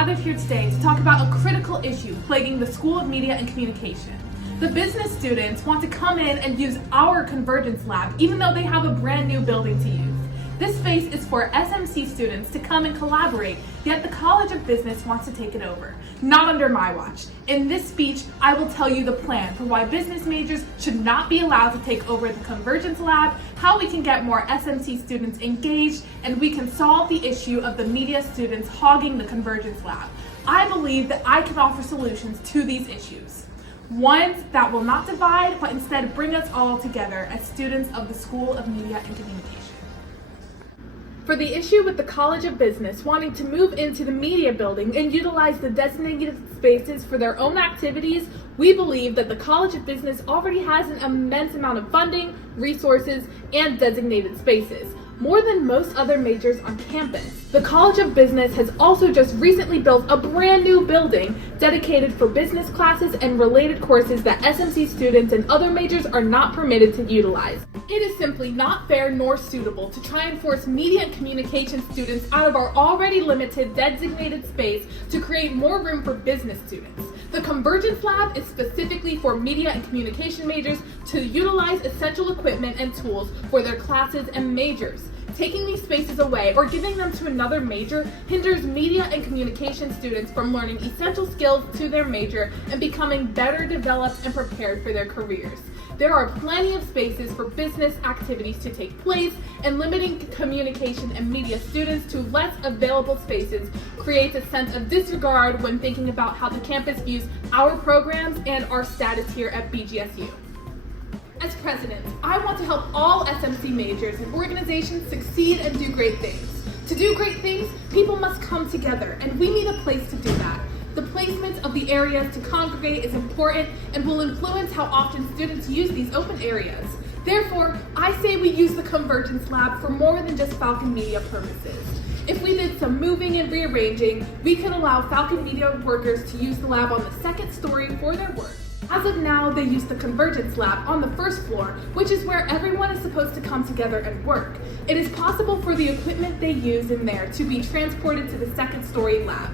gathered here today to talk about a critical issue plaguing the School of Media and Communication. The business students want to come in and use our Convergence Lab, even though they have a brand new building to use. This space is for SMC students to come and collaborate, yet the College of Business wants to take it over. Not under my watch. In this speech, I will tell you the plan for why business majors should not be allowed to take over the Convergence Lab, how we can get more SMC students engaged, and we can solve the issue of the media students hogging the Convergence Lab. I believe that I can offer solutions to these issues. Ones that will not divide, but instead bring us all together as students of the School of Media and Communication. For the issue with the College of Business wanting to move into the media building and utilize the designated spaces for their own activities, we believe that the College of Business already has an immense amount of funding, resources, and designated spaces, more than most other majors on campus. The College of Business has also just recently built a brand new building dedicated for business classes and related courses that SMC students and other majors are not permitted to utilize. It is simply not fair nor suitable to try and force media and communication students out of our already limited designated space to create more room for business students. The Convergence Lab is specifically for media and communication majors to utilize essential equipment and tools for their classes and majors. Taking these spaces away or giving them to another major hinders media and communication students from learning essential skills to their major and becoming better developed and prepared for their careers. There are plenty of spaces for business activities to take place, and limiting communication and media students to less available spaces creates a sense of disregard when thinking about how the campus views our programs and our status here at BGSU. As president, I want to help all SMC majors and organizations succeed and do great things. To do great things, people must come together, and we need a place to do that. The placement of the areas to congregate is important and will influence how often students use these open areas. Therefore, I say we use the Convergence Lab for more than just Falcon Media purposes. If we did some moving and rearranging, we could allow Falcon Media workers to use the lab on the second story for their work. As of now, they use the Convergence Lab on the first floor, which is where everyone is supposed to come together and work. It is possible for the equipment they use in there to be transported to the second story lab.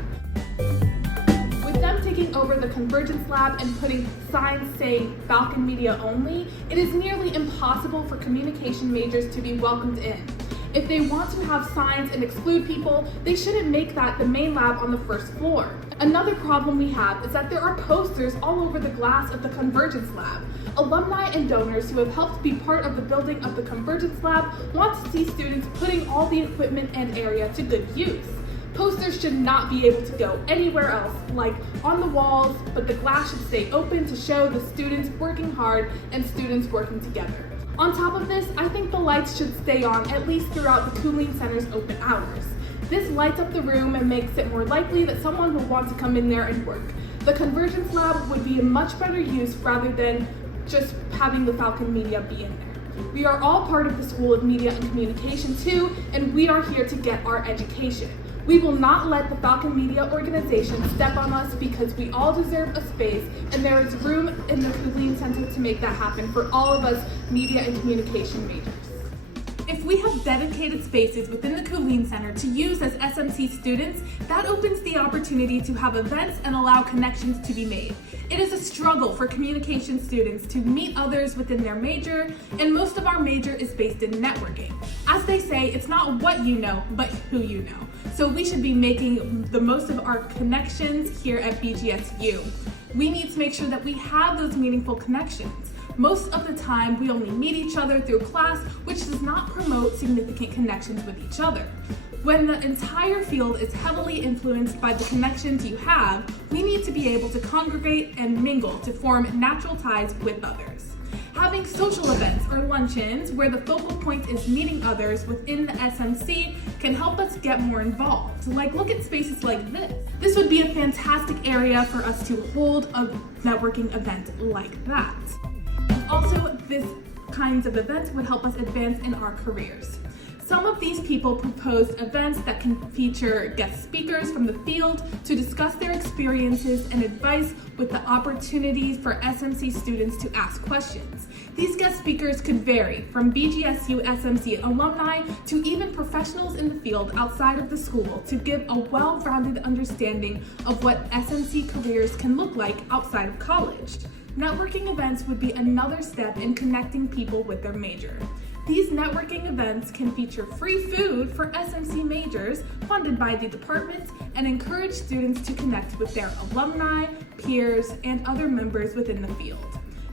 With them taking over the Convergence Lab and putting signs saying Falcon Media only, it is nearly impossible for communication majors to be welcomed in. If they want to have signs and exclude people, they shouldn't make that the main lab on the first floor. Another problem we have is that there are posters all over the glass of the Convergence Lab. Alumni and donors who have helped be part of the building of the Convergence Lab want to see students putting all the equipment and area to good use. Posters should not be able to go anywhere else, like on the walls, but the glass should stay open to show the students working hard and students working together. On top of this, I think the lights should stay on at least throughout the cooling center's open hours. This lights up the room and makes it more likely that someone will want to come in there and work. The Convergence Lab would be a much better use rather than just having the Falcon Media be in there. We are all part of the School of Media and Communication too, and we are here to get our education. We will not let the Falcon Media organization step on us because we all deserve a space, and there is room in the cooling center to make that happen for all of us media and communication majors. If we have dedicated spaces within the Cooling Center to use as SMC students, that opens the opportunity to have events and allow connections to be made. It is a struggle for communication students to meet others within their major, and most of our major is based in networking. As they say, it's not what you know, but who you know. So we should be making the most of our connections here at BGSU. We need to make sure that we have those meaningful connections. Most of the time, we only meet each other through class, which does not promote significant connections with each other. When the entire field is heavily influenced by the connections you have, we need to be able to congregate and mingle to form natural ties with others. Having social events or luncheons where the focal point is meeting others within the SMC can help us get more involved. Like, look at spaces like this. This would be a fantastic area for us to hold a networking event like that. Also, this kinds of events would help us advance in our careers. Some of these people proposed events that can feature guest speakers from the field to discuss their experiences and advice with the opportunities for SMC students to ask questions. These guest speakers could vary from BGSU SMC alumni to even professionals in the field outside of the school to give a well-rounded understanding of what SMC careers can look like outside of college. Networking events would be another step in connecting people with their major. These networking events can feature free food for SMC majors funded by the department and encourage students to connect with their alumni, peers, and other members within the field.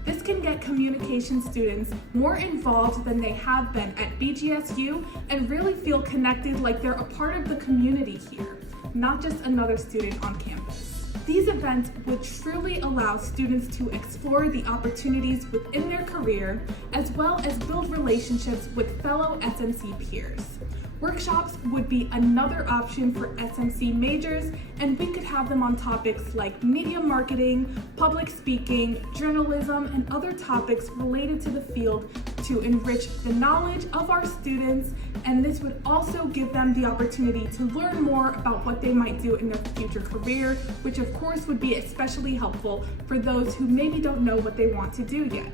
This can get communication students more involved than they have been at BGSU and really feel connected like they're a part of the community here, not just another student on campus. These events would truly allow students to explore the opportunities within their career, as well as build relationships with fellow SMC peers. Workshops would be another option for SMC majors, and we could have them on topics like media marketing, public speaking, journalism, and other topics related to the field to enrich the knowledge of our students, and this would also give them the opportunity to learn more about what they might do in their future career, which of course would be especially helpful for those who maybe don't know what they want to do yet.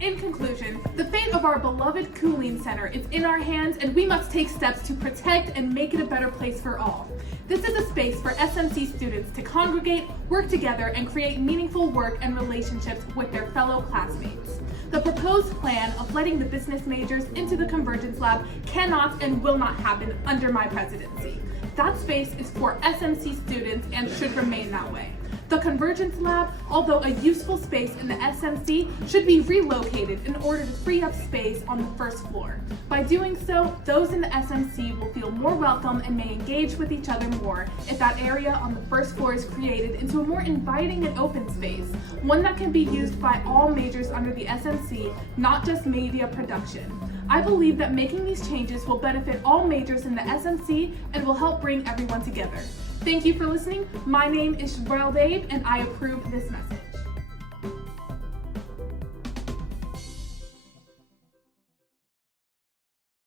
In conclusion, the fate of our beloved Cooling Center is in our hands, and we must take steps to protect and make it a better place for all. This is a space for SMC students to congregate, work together, and create meaningful work and relationships with their fellow classmates. The proposed plan of letting the business majors into the Convergence Lab cannot and will not happen under my presidency. That space is for SMC students and should remain that way. The Convergence Lab, although a useful space in the SMC, should be relocated in order to free up space on the first floor. By doing so, those in the SMC will feel more welcome and may engage with each other more if that area on the first floor is created into a more inviting and open space, one that can be used by all majors under the SMC, not just media production. I believe that making these changes will benefit all majors in the SMC and will help bring everyone together. Thank you for listening. My name is Relle, and I approve this message.